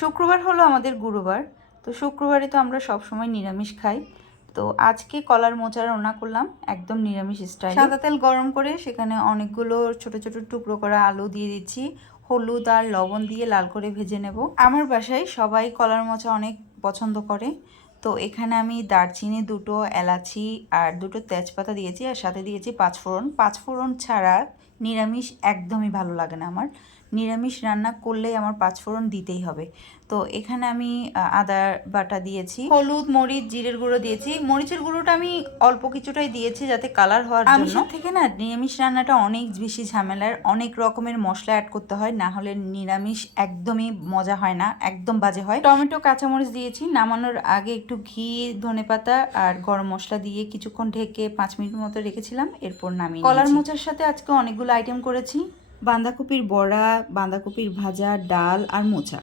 শুক্রবার হলো আমাদের গুরুবার। তো শুক্রবারে তো আমরা সব সময় নিরামিষ খাই। তো আজকে কলার মোচা রান্না করলাম একদম নিরামিষ স্টাইলে। সাদা তেল গরম করে সেখানে অনেকগুলো ছোট ছোট টুকরো করা আলু দিয়ে দিচ্ছি, হলুদ আর লবণ দিয়ে লাল করে ভেজে নেব। আমার বাসায় সবাই কলার মোচা অনেক পছন্দ করে। তো এখানে আমি দারচিনি, দুটো এলাচি আর দুটো তেজপাতা দিয়েছি, আর সাথে দিয়েছি পাঁচফোড়ন। পাঁচফোড়ন ছাড়া নিরামিষ একদমই ভালো লাগে না আমার। নিরামিষ রান্না করলেই আমার পাঁচফোড়ন দিতেই হবে। তো এখানে আমি আদা বাটা দিয়েছি, হলুদ, মরিচ, জিরের গুঁড়ো দিয়েছি। মরিচের গুঁড়োটা আমি অল্প কিছুটাই দিয়েছি যাতে কালার হওয়ার জন্য। আমিষের থেকে না নিরামিষ রান্নাটা অনেক বেশি ঝামেলার, অনেক রকমের মশলা অ্যাড করতে হয়, না হলে নিরামিষ একদমই মজা হয় না, একদম বাজে হয়। টমেটো, কাঁচামরিচ দিয়েছি। নামানোর আগে একটু ঘি, ধনেপাতা আর গরম মশলা দিয়ে কিছুক্ষণ ঢেকে 5 মিনিট মতো রেখেছিলাম, এরপর নামিয়ে কলার মোচার সাথে আজকে অনেকগুলো আইটেম করেছি। বাঁধাকপির বড়া, বাঁধাকপির ভাজা, ডাল আর মোচা।